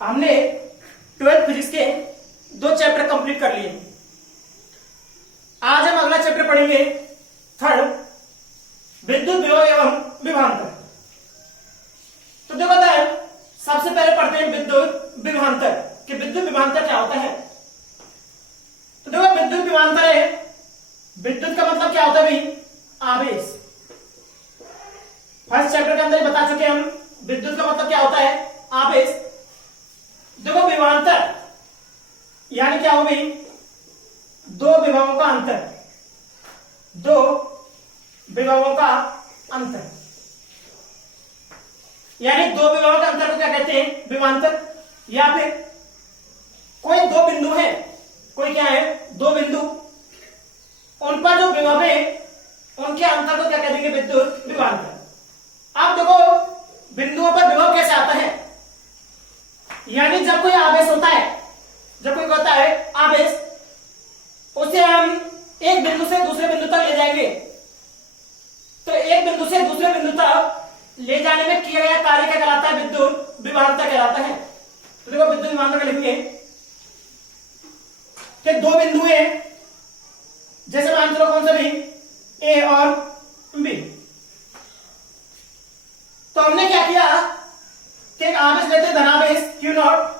हमने 12th physics के 2 chapter complete कर लिए। आज हम अगला चैप्टर पढ़ेंगे थर्ड, विद्युत विभव एवं विभवांतर। तो देखो सबसे पहले पढ़ते हैं विद्युत विभवांतर कि विद्युत विभवांतर क्या होता है। तो देखो विद्युत विभवांतर है, विद्युत का मतलब क्या होता है भाई? आवेश। फर्स्ट चैप्टर के अंदर बता चुके हम विद्युत का मतलब क्या होता है? आवेश। देखो विभवांतर यानी क्या हो गई? दो विभवों का अंतर, दो विभवों का अंतर, यानी दो विभवों का अंतर को क्या कहते हैं? विभवांतर। या फिर कोई दो बिंदु है, कोई क्या है? दो बिंदु, उन पर जो विभव है उनके अंतर को क्या कह देंगे? विद्युत विभवांतर। अब देखो बिंदुओं पर विभव कैसे आता है, यानी जब कोई आवेश होता है, जब कोई होता है आवेश, उसे हम एक बिंदु से दूसरे बिंदु तक ले जाएंगे। तो एक बिंदु से दूसरे बिंदु तक ले जाने में किया गया कार्य क्या कहलाता है? विद्युत विभवांतर कहलाता है। तो देखो विद्युत विभवांतर का लिखेंगे कि दो बिंदु है, जैसे मान चलो कौन सा भी? ए और बी। तो हमने क्या किया कि एक आवेश लेते, धनावेश Q0,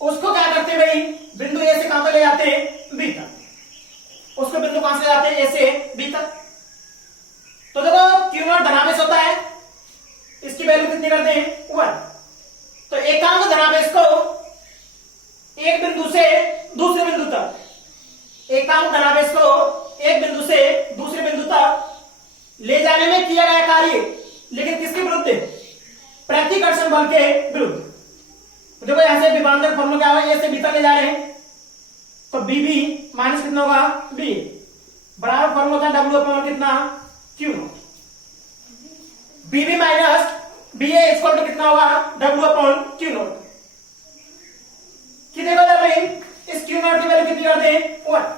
उसको क्या करते हैं भाई? बिंदु ए से कहां तक ले जाते हैं? बी तक। उसको बिंदु कहां से ले जाते हैं? ए से बी तक। तो देखो Q0 धनावेश होता है, इसकी वैल्यू कितनी करते हैं? 1। तो एकांक धनावेश को एक बिंदु से दूसरे बिंदु तक, एकांक धनावेश को एक बिंदु से दूसरे बिंदु तक ले जाने में किया गया कार्य, लेकिन किसके विरुद्ध? प्रतिकर्षण बल के विरुद्ध। तो देखो यहां से विभवांतर फॉर्मूला क्या होगा? ए से बी तक ले जा रहे हैं, तो बी बी माइनस कितना होगा? बी बराबर फॉर्मूला होता है डब्ल्यू अपॉन कितना? Q0। B B minus B A equal to कितना होगा? W upon Q0। कितने बदल भाई? इस Q0 की वैल्यू कितनी कर दें? 1।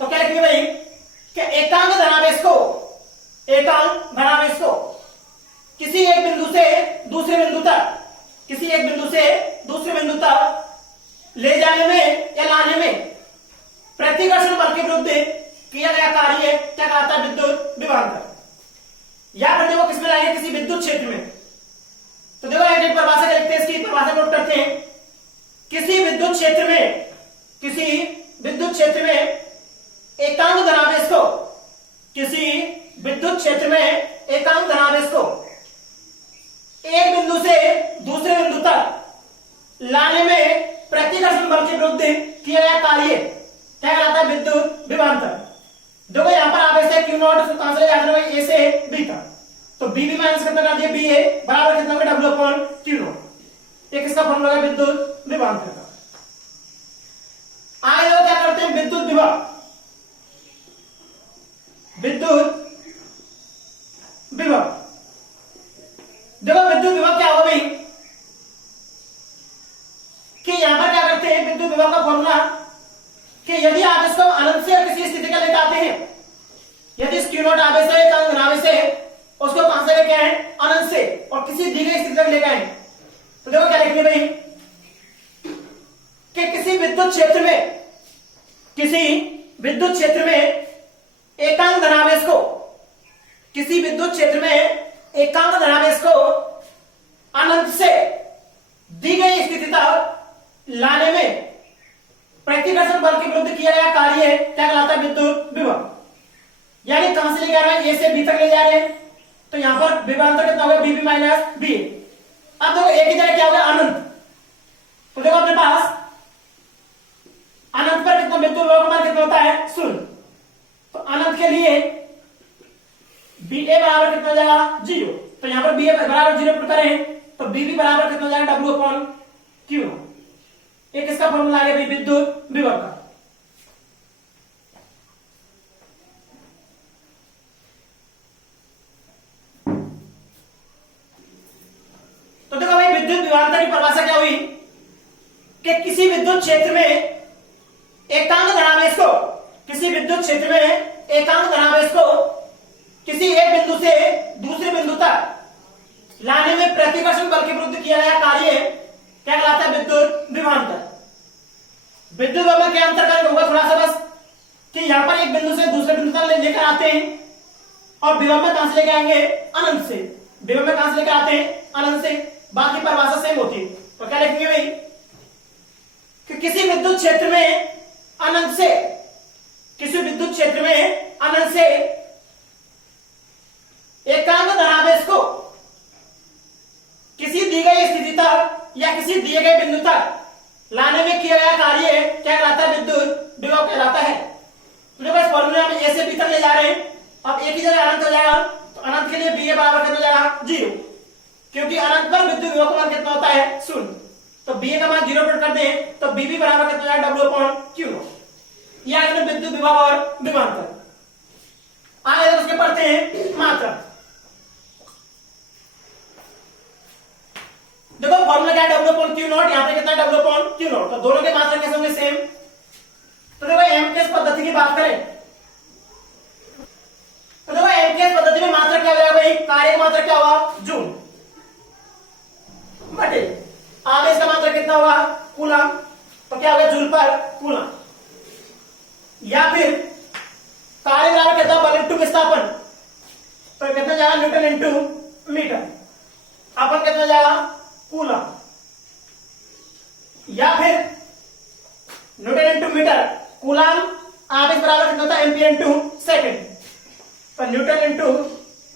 तो क्या लिखेंगे भाई कि एकांक धनावेश को, एकांक धनावेश को किसी एक बिंदु से दूसरे बिंदु तक, किसी एक बिंदु से दूसरे बिंदु तक ले जाने में या लाने में प्रतिकर्षण बल के विरुद्ध किया गया कार्य क्या कहलाता है? विद्युत विभवांतर। या फिर देखो किसमें लाएंगे? किसी विद्युत क्षेत्र में। तो देखो एक परिभाषा क्या लिखते हैं, इसकी परिभाषा नोट करते हैं। किसी विद्युत क्षेत्र में, किसी विद्युत क्षेत्र में एकांक धनावेश को, किसी विद्युत क्षेत्र में एकांक धनावेश को एक बिंदु से दूसरे बिंदु तक लाने में प्रतिकर्षण बल के विरुद्ध किया गया कार्य क्या कहलाता है? विद्युत विभवांतर। देखो यहां पर आवेश है Q0, उसको कहां से याद रखो? ए से बी तक। तो बी बी माइनस कितना कर दिया? बी ए बराबर कितना होगा? W upon Q0। एक इसका फॉर्मूला है विद्युत विभवांतर का। आगे देखो क्या करते हैं? विद्युत विभव, विद्युत विभव। देखो विद्युत विभव क्या होगा भाई कि यहां पर क्या करते हैं? विद्युत विभव का फॉर्मूला कि यदि आवेश को अनंत से किसी स्थिति का लेकर आते हैं, यदि इस Q0 आवेश है, एकांक धनावेश है, उसको कहां से लेके आए? अनंत से, और किसी दी गई स्थिति तक लेकर आए। तो देखो क्या लिखेंगे भाई कि किसी विद्युत क्षेत्र में, किसी विद्युत क्षेत्र में एकांक धनावेश को, किसी विद्युत क्षेत्र में एकांक धनावेश को अनंत से दी गई स्थिति तक लाने में प्रतिकर्षण बल के विरुद्ध किया गया कार्य क्या कहलाता है? विद्युत विभव। यानी कहां से ले जा रहे हैं? ए से बी तक ले जा रहे हैं। तो यहां पर विभवांतर कितना होगा? B B minus B. अब देखो एक ही जगह क्या होगा? अनंत। तो देखो अपने पास अनंत पर कितना विद्युत विभव का मान कितना होता है? 0। तो अनंत के लिए बी ए बराबर कितना हो जाएगा? 0। तो यहां पर बी ए बराबर 0 पुट करें तो बी बी बराबर कितना हो जाएगा? W upon Q0। एक इसका फॉर्मूला आ गया भाई विद्युत विभव का। तो देखो भाई विद्युत विभवांतर की परिभाषा क्या हुई कि किसी विद्युत क्षेत्र में एकांक धनावेश को, किसी विद्युत क्षेत्र में एकांक धनावेश को किसी एक बिंदु से दूसरे बिंदु तक लाने में प्रतिकर्षण बल के विरुद्ध किया गया कार्य क्या कहलाता है? विद्युत विभवांतर। विद्युत विभव में क्या अंतर करेंगे होगा थोड़ा सा बस, कि यहां पर एक बिंदु से दूसरे बिंदु तक लेकर आते हैं और विभव में कहां से लेकर आएंगे? अनंत से। विभव में कहां से लेकर आते हैं? अनंत से। बाकी परिभाषा सेम होती है। तो क्या लिखेंगे भाई कि किसी विद्युत क्षेत्र में अनंत से, किसी विद्युत क्षेत्र में अनंत से एकांक धनावेश को किसी दी गई स्थिति तक या किसी दिए गए बिंदु तक लाने में किया गया कार्य क्या कहलाता है? विद्युत विभव कहलाता है। तो देखो इस फॉर्मूले हम ए से बी तक ले जा रहे हैं। अब एक ही जगह अनंत हो जाएगा, तो अनंत के लिए बी ए बराबर कितना हो जाएगा? 0, क्योंकि अनंत पर विद्युत विभव का मान कितना होता है? 0। तो बी ए का मान 0 पुट कर दें तो बी बी बराबर कितना हो जाएगा? W/Q0। ये आ गया विद्युत विभव और विभवांतर। आगे उसके पढ़ते हैं मात्रा। देखो फॉर्मूला क्या है? W/Q0। यहाँ पे कितना W/Q0, तो दोनों के मात्रा कैसे होंगे? सेम। तो देखो एमकेएस पद्धति की बात करें तो देखो एमकेएस पद्धति में मात्रा क्या हो जाएगा भाई? कार्य मात्रा क्या होगा? जूल बटे आवेश का मात्रा कितना होगा? कूलम। तो क्या होगा? Joule per coulomb. या फिर कार्य बराबर कितना? बल इंटू विस्थापन। तो कितना जाएगा? Newton into metre. अपन कितना जाएगा? कूलम। या फिर न्यूटन इंटू मीटर, कूलम आवेश बराबर कितना होता है? Ampere into second. तो newton into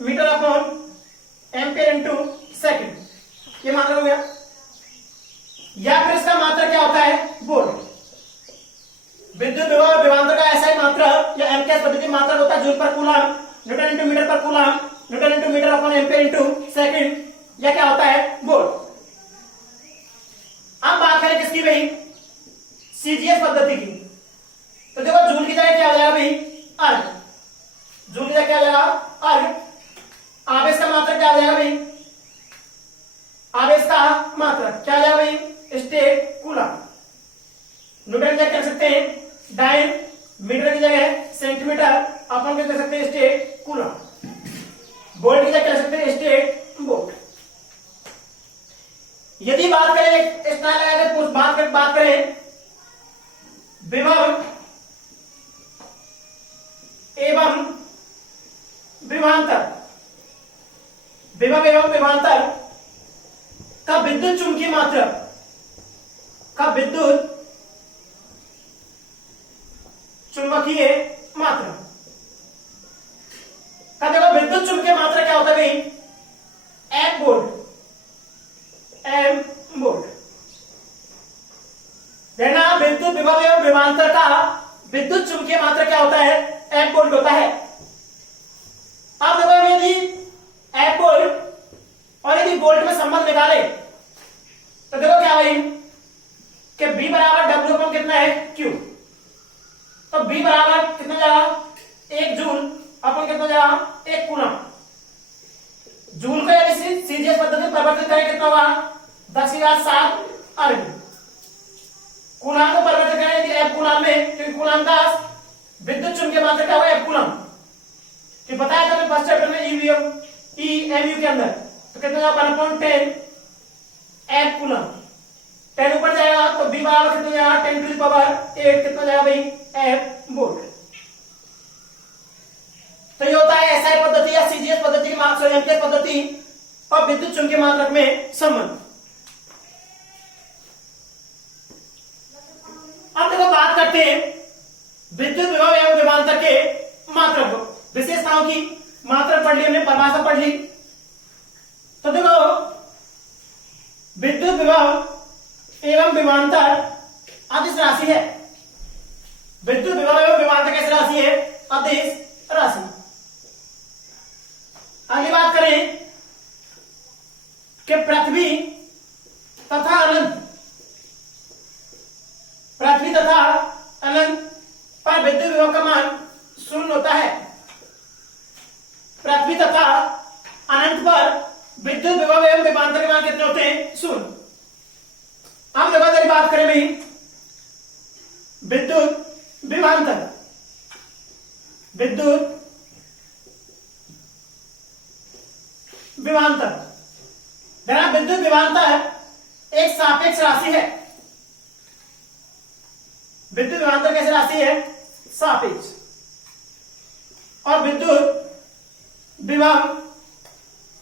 metre upon ampere into second, ये मात्रा हो गया। या फिर इसका मात्रा क्या होता है? वोल्ट। विद्युत विभव और विभवांतर का ऐसा ही मात्रा या एमकेएस पद्धति मात्रा होता है joule per coulomb, newton into metre per coulomb, newton into metre upon ampere into second, या क्या होता है? वोल्ट। अब बात करें किसकी भाई? सीजीएस पद्धति की। तो देखो जूल की जगह क्या हो जाएगा भाई? अर्ग। जूल की जगह क्या हो जाएगा? अर्ग। आवेश का मात्रा क्या हो जाएगा भाई? आवेश का मात्रा क्या हो जाएगा भाई? State coulomb. न्यूटन की जगह कर सकते हैं डाइन, मीटर की जगह सेंटीमीटर, अपन क्या कर सकते हैं? State coulomb. वोल्ट की जगह कर सकते हैं स्टेट वोल्ट। यदि बात करें इस तरह लगाकर बात करें विभव एवं विभवांतर, विभव एवं विभवांतर का विद्युत चुंबकीय मात्रा, का विद्युत चुंबकीय मात्रा का देखो विद्युत चुंबकीय मात्रा क्या होता है भाई? M volt. M volt. देखना विद्युत विभव एवं विभवांतर का विद्युत चुंबकीय मात्रा क्या होता है? एम वोल्ट होता है। अब देखो यदि एम वोल्ट और यदि वोल्ट में संबंध निकाले तो देखो क्या भाई कि B बराबर W अपन कितना है? Q। तो B बराबर कितना जाएगा? 1 जूल अपन कितना जाएगा? 1 कूलम। जूल को यदि सीजीएस पद्धति में परिवर्तित करें कितना होगा? 10⁷ अर्ग। कूलम को परिवर्तित करें यदि F कूलम में, क्योंकि कूलम का विद्युत चुंबकीय मात्रा क्या होगा? F coulomb. कि बताया था फर्स्ट चैप्टर में EMU के अंदर, तो कितना जाएगा? 1/10 F कूलम। 10 ऊपर जाएगा तो B बराबर कितना जाएगा? 10⁸ कितना जाएगा भाई? F volt. तो ये होता है एसआई पद्धति या सीजीएस पद्धति की मात्रा, एमकेएस पद्धति और विद्युत चुंबकीय मात्रक में संबंध। अब देखो बात करते हैं विद्युत विभव एवं विभवांतर के मात्रक विशेषताओं की। मात्रक पढ़ ली हमने, परिभाषा पढ़ ली। तो देखो विद्युत विभव एवं विभवांतर अदिश राशि है। विद्युत विभव एवं विभवांतर कैसी राशि है? अदिश राशि। अगली बात करें कि पृथ्वी तथा अनंत, पृथ्वी तथा अनंत पर विद्युत विभव का मान 0 होता है। पृथ्वी तथा अनंत पर विद्युत विभव एवं विभवांतर के मान कितने होते हैं? 0। हम लगातार बात करें भाई विद्युत विभवांतर, विद्युत विभवांतर जनाब विद्युत विभवांतर एक सापेक्ष राशि है। विद्युत विभवांतर कैसी राशि है? सापेक्ष। और विद्युत विभव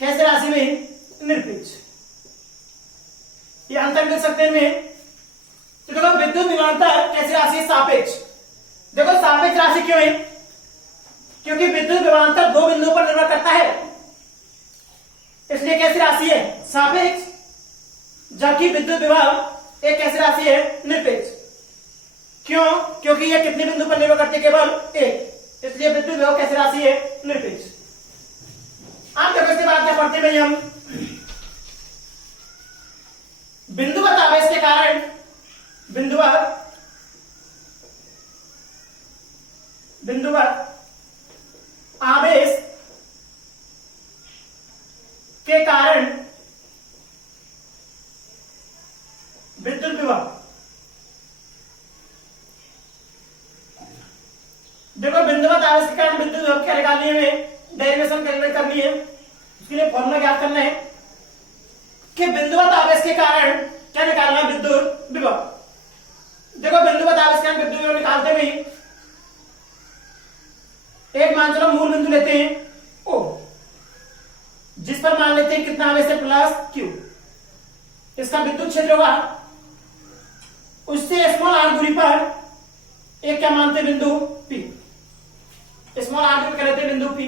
कैसे राशि में? निरपेक्ष। ये अंतर देख सकते हैं इनमें। तो देखो विद्युत विभवांतर कैसी राशि है? सापेक्ष। देखो सापेक्ष राशि क्यों है? क्योंकि विद्युत विभवांतर दो बिंदुओं पर निर्भर करता है, इसलिए कैसी राशि है? सापेक्ष। जबकि विद्युत विभव एक कैसी राशि है? निरपेक्ष। क्यों? क्योंकि यह कितने बिंदु पर निर्भर करती है? केवल एक, इसलिए विद्युत विभव कैसी राशि है? निरपेक्ष। आप देखो इसके बाद क्या पढ़ते हैं हम? बिंदुवत आवेश के कारण बिंदुवत आवेश के कारण विद्युत विभव। देखो बिंदुवत आवेश के कारण विद्युत विभव क्या निकालनी है? हमें डेरिवेशन कैलकुलेट करनी है। उसके लिए फॉर्मूला ज्ञात करना है कि बिंदुवत आवेश के कारण क्या निकालना है? विद्युत विभव। देखो बिंदुवत आवेश के कारण विद्युत विभव निकालते हुए एक मान चलो मूल बिंदु लेते हैं ओ, जिस पर मान लेते हैं कितना आवेश है? Plus Q. इसका विद्युत क्षेत्र होगा। उससे स्मॉल आर दूरी पर एक क्या मानते हैं? बिंदु पी। स्मॉल आर दूरी पर लेते हैं बिंदु पी,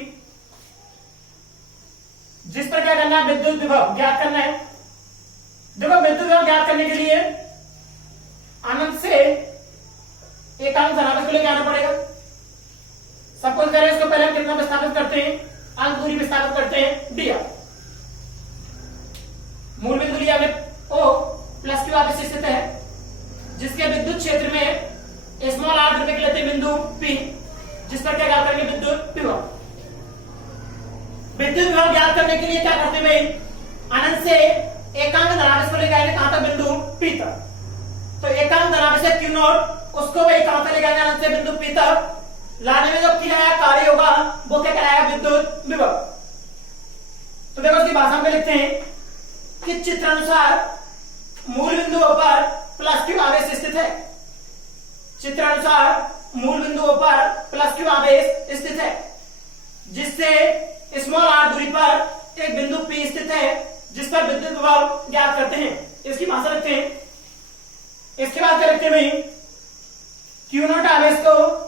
जिस पर क्या करना है? विद्युत विभव ज्ञात करना है। देखो विद्युत विभव ज्ञात करने के लिए अनंत से एकांक धनावेश को लेकर आना पड़ेगा। सपोज करें इसको पहले हम कितना विस्थापित करते हैं? अंक दूरी विस्थापित करते हैं डी। मूल बिंदु लिया हमने ओ, प्लस क्यू आवेश स्थित है, जिसके विद्युत क्षेत्र में स्मॉल आर दूरी के लेते हैं बिंदु पी, जिस पर क्या ज्ञात करेंगे? विद्युत विभव। विद्युत विभव ज्ञात करने के लिए क्या करते हैं? अनंत से एकांक धनावेश को लेकर आएंगे कहां तक? बिंदु पी तक। तो एकांक धनावेश है क्यू नॉट, उसको वही कहां तक लेकर आएंगे? अनंत से बिंदु पी तक। लाने में जो किया गया कार्य होगा वो क्या कराएगा? विद्युत विभव। तो देखो उसकी भाषा में लिखते हैं कि चित्रानुसार मूल बिंदुओं पर प्लस क्यू आवेश स्थित है। चित्रानुसार मूल बिंदुओं पर प्लस क्यू आवेश स्थित है, जिससे स्मॉल आर दूरी पर एक बिंदु पी स्थित है, जिस पर विद्युत विभव ज्ञात करते हैं। इसकी भाषा लिखते हैं। इसके बाद क्या लिखते हैं भाई? क्यू नॉट आवेश को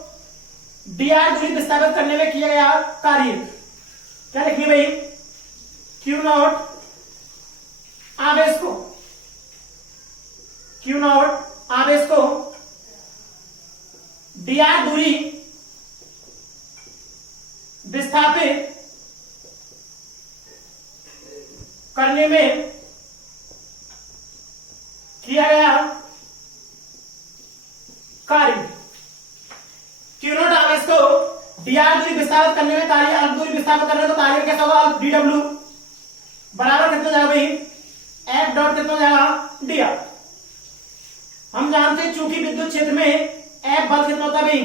डी आर दूरी विस्थापित करने में किया गया कार्य। क्या लिखिए भाई? क्यू नॉट आवेश को डी आर दूरी विस्थापित करने में किया गया कार्य। क्यू नॉट आवेश को डी आर दूरी विस्थापित करने में कार्य, अंक दूरी विस्थापित करने तो कार्य कैसा होगा? डी डब्ल्यू बराबर कितना जाएगा भाई? एफ डॉट कितना जाएगा? D R. हम जानते हैं चूंकि विद्युत क्षेत्र में एफ बल कितना होता है भाई?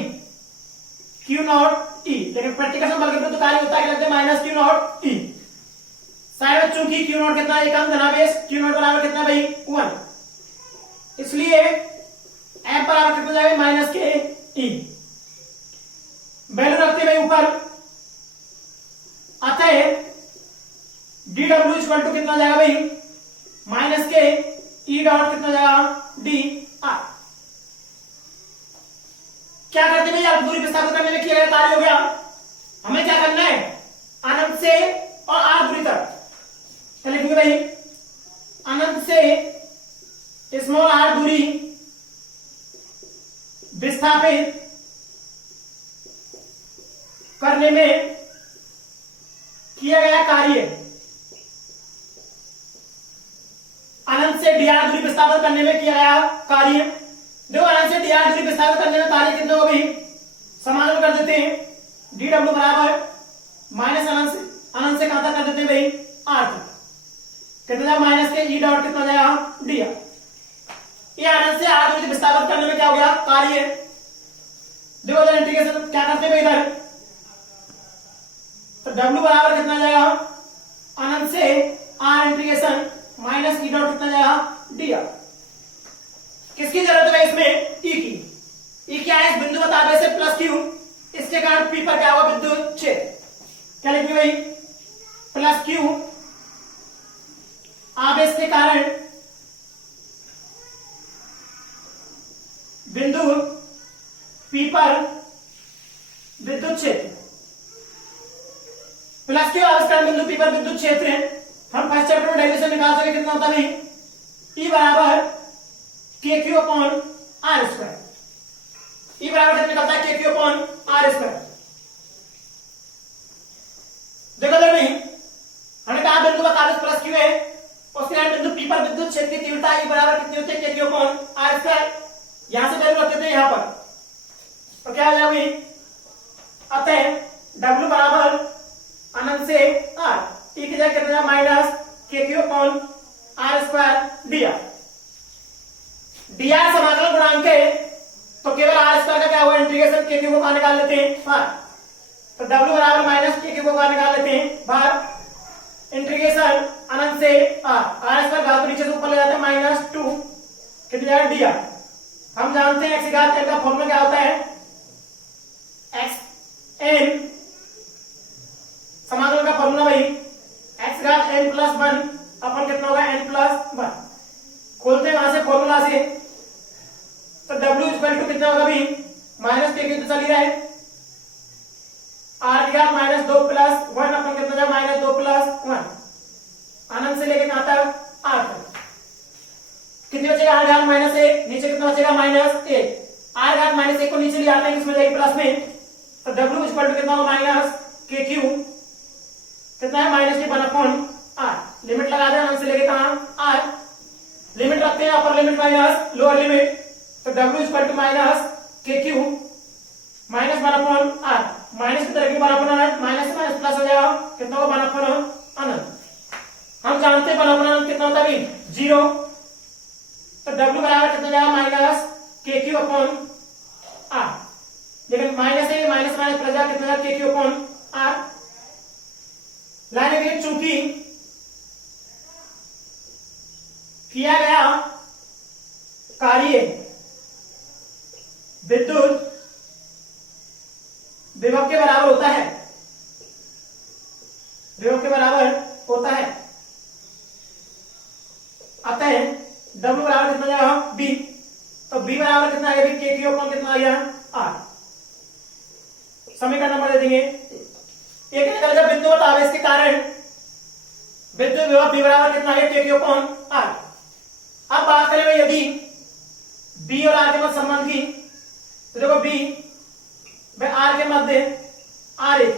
क्यू नॉट ई, लेकिन प्रतिकर्षण बल के तो कार्य होता है लगता है minus Q not E. Side में चूंकि क्यू नॉट कितना? एकांक धनावेश, क्यू नॉट बराबर कितना भाई? 1, इसलिए एफ बराबर कितना जाएगा? माइनस के ई। वैल्यू रखते भाई ऊपर, अतः डी डब्ल्यू इक्वल टू कितना जाएगा भाई? माइनस के ई डॉट कितना जाएगा? D R. क्या करते भाई? आप दूरी विस्थापित करने में किया गया कार्य हो गया। हमें क्या करना है? अनंत से और आर दूरी तक क्या लिखेंगे भाई? अनंत से स्मॉल आर दूरी विस्थापित करने में किया गया कार्य। अनंत से डी आर दूरी विस्थापित करने में किया गया कार्य। देखो अनंत से डी आर दूरी विस्थापित करने में कार्य कितने हो भाई? समाधान कर देते हैं। डी डब्ल्यू बराबर माइनस अनंत से कहां तक कर देते हैं भाई? आर तक। कितना जाएगा? माइनस के ई डॉट कितना जाएगा? D R. ये अनंत से आर दूरी विस्थापित करने में क्या हो गया? कार्य। देखो इधर इंटीग्रेशन क्या करते हैं इधर? तो डब्ल्यू बराबर कितना जाएगा? अनंत से आर इंटीग्रेशन क्यू आवेश के कारण बिंदु P पर विद्युत क्षेत्र प्लस क्यू आवेश के कारण बिंदु P पर विद्युत क्षेत्र है। हम फर्स्ट चैप्टर में डेरिवेशन निकाल चुके, कितना होता है E बराबर K Q upon R square. E बराबर कितना निकलता है के क्यू अपॉन आर स्क्वायर। देखो तो नहीं, हमने कहा बिंदु का आवेश प्लस क्यू है, उसके कारण बिंदु P पर विद्युत क्षेत्र की तीव्रता E बराबर कितनी होती है के क्यू अपॉन आर स्क्वायर। यहां से वैल्यू रख देते हैं यहां पर, तो क्या हो जाएगी, अतः W बराबर अनंत से R, E की जगह कितना minus K Q upon R square dr। dr समाकलन गुणांक है, तो केवल आर स्क्वायर का क्या हुआ, इंटीग्रेशन के क्यू को बाहर निकाल लेते हैं बाहर, तो W बराबर माइनस के क्यू को बाहर निकाल लेते हैं बाहर, इंटीग्रेशन अनंत से आर स्क्वायर घात को नीचे से ऊपर ले जाते हैं माइनस 2 कितनी जाएगा dr। हम जानते हैं x घात n का फॉर्मूला क्या होता है, x n समाकलन का फॉर्मूला भाई x घात n प्लस 1 अपन कितना होगा n प्लस 1। खोलते हैं वहां से फॉर्मूला से, तो W इक्वल टू कितना होगा भाई, माइनस के तो चल ही रहा है, r की घात माइनस 2 प्लस 1 अपन कितना जाएगा माइनस 2 प्लस 1 अनंत से लेके कहां तक r तक। कितनी बचेगा r घात माइनस 1, नीचे कितना बचेगा माइनस 1, r घात माइनस 1 को नीचे ले आते हैं किसमें जाएगी प्लस में, तो W इक्वल टू कितना होगा माइनस के क्यू कितना है माइनस के 1 अपॉन r। लिमिट लगा दें अनंत से लेके कहां r, लिमिट रखते हैं upper limit minus lower limit, तो W equal to minus K Q minus 1 upon r, minus की तरह की 1 अपॉन अनंत, माइनस से माइनस प्लस हो जाएगा कितना होगा 1 अपॉन अनंत। हम जानते हैं 1 अपॉन अनंत कितना होता है 0, तो W बराबर कितना जाएगा minus K Q upon r, लेकिन माइनस है माइनस माइनस प्लस जाएगा कितना जाएगा के क्यू अपॉन r। लाइन चूंकि किया गया कार्य विद्युत विभव के बराबर होता है, विभव के बराबर होता है, अतः W बराबर कितना जाएगा B, तो B बराबर कितना आ गया के क्यू अपॉन कितना आ गया R। समीकरण नंबर दे देंगे, एक निकल जब बिंदुवत आवेश के कारण विद्युत विभव B बराबर कितना आ गया के क्यू अपॉन R। अब बात करें यदि B और R के मध्य संबंध की, तो देखो B व R के मध्य आरेख,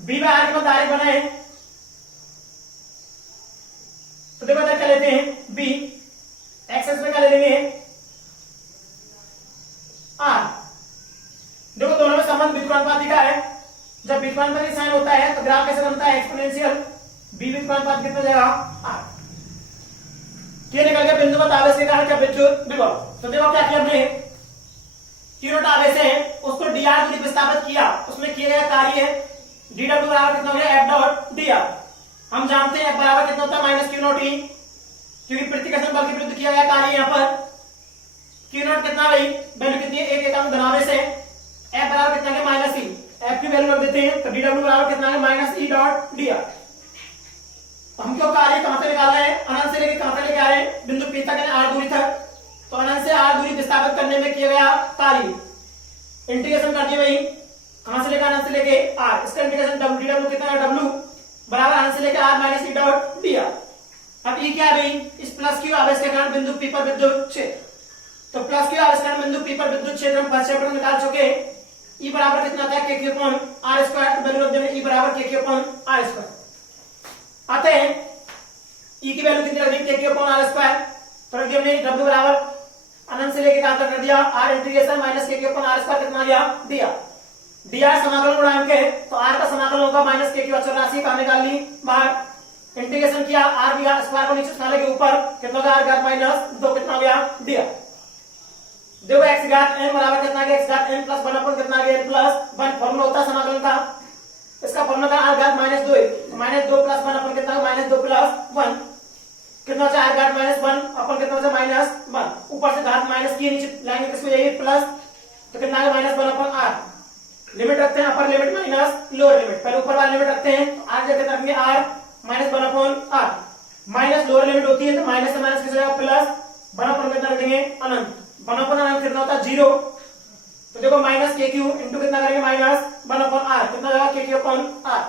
B व R के मध्य आरेख बनाए, तो देखो इधर क्या लेते हैं B, एक्स में क्या ले लेंगे R। देखो दोनों में संबंध व्युत्क्रमानुपाती का है, जब व्युत्क्रमानुपाती साइन होता है तो ग्राफ कैसे बनता है एक्सपोनेंशियल, B व्युत्क्रमानुपाती कितना जाएगा R। ये निकल गया बिंदुवत आवेश के कारण क्या विद्युत विभव। तो देखो क्या किया हमने, Q नॉट आवेश है उसको dr दूरी विस्थापित किया, उसमें किया गया कार्य है dw बराबर कितना हो गया f डॉट dr। हम जानते हैं f बराबर कितना होता है माइनस Q नॉट E, क्योंकि प्रतिकर्षण बल के विरुद्ध किया गया कार्य यहाँ पर। Q नॉट कितना भाई, वैल्यू कितनी है, एक एकांक धनावेश है, f बराबर कितना है माइनस E, f की वैल्यू रख देते हैं, तो dw बराबर कितना है माइनस E डॉट dr। हम क्यों कार्य कहां से निकाल रहे हैं, अनंत से लेके कहां से लेके आ रहे हैं, बिंदु P तक यानी r दूरी तक, तो अनंत से r दूरी विस्थापित करने में किया गया कार्य, इंटीग्रेशन कर दिया भाई, कहां से लेकर अनंत से लेके r, इसका इंटीग्रेशन dw कितना है, w बराबर अनंत से लेके r minus E dot dr। अब E क्या है भाई, इस प्लस Q आवेश के कारण बिंदु P पर विद्युत क्षेत्र, तो प्लस Q आवेश के कारण बिंदु P पर विद्युत क्षेत्र हम फर्स्ट चैप्टर में निकाल चुके। E बराबर कितना था के क्यू अपॉन r स्क्वायर, तो वैल्यू रख देंगे E बराबर K Q upon r square. आते हैं E की वैल्यू कितनी रख दी के क्यू अपॉन r स्क्वायर, तो रख दिया हमने W बराबर अनंत से लेके कहां तक कर दिया r integration minus K Q upon r square कितना गया dr। dr समाकलन गुणांक है, तो r का समाकलन होगा माइनस के क्यू अचर राशि कहां निकाल ली बाहर, इंटीग्रेशन किया r की स्क्वायर को नीचे उठा लेके ऊपर कितना होगा r घात माइनस 2 कितना हो गया dr। देखो x घात n बराबर कितना गया, x घात n प्लस 1 अपन कितना गया n प्लस 1, फॉर्मूला होता है समाकलन का, इसका फॉर्मूला था r घात माइनस 2 है, माइनस 2 प्लस 1 अपन कितना माइनस 2 प्लस 1 कितना होता है r घात माइनस 1 अपन कितना होता है माइनस 1, ऊपर से घात माइनस की नीचे लाएंगे किसको यही प्लस, तो कितना है माइनस 1 अपन r, लिमिट रखते हैं upper limit minus lower limit. पहले ऊपर वाला लिमिट रखते हैं तो आगे कितना रखेंगे r minus 1/r। Minus lower limit होती है तो माइनस से माइनस कितना प्लस 1/, कितना रखेंगे अनंत। 1/अनंत कितना होता है 0। तो देखो माइनस के क्यू इंटू कितना करेंगे माइनस 1/r, कितना जाएगा के क्यू अपॉन r।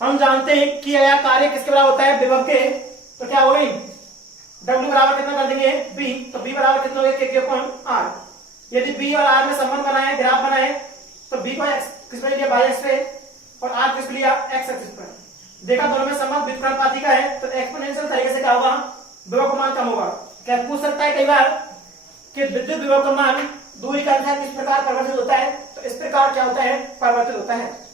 हम जानते हैं कि यह कार्य किसके बराबर होता है विभव के, तो क्या होगी W बराबर कितना कर देंगे B, तो B बराबर कितना होगा के क्यू अपॉन r। यदि B और R में संबंध बनाए ग्राफ बनाए तो B को x किस पे लिया बाई एक्स पे और R किस पे लिया x एक्सिस पर। देखा दोनों में संबंध व्युत्क्रमानुपाती का है तो एक्सपोनेंशियल तरीके से क्या होगा विभव का मान कम होगा। क्या पूछ सकता है कई बार कि विद्युत विभव का मान दूरी का अनुसार किस प्रकार परिवर्तित होता है, तो इस प्रकार क्या होता है परिवर्तित होता है।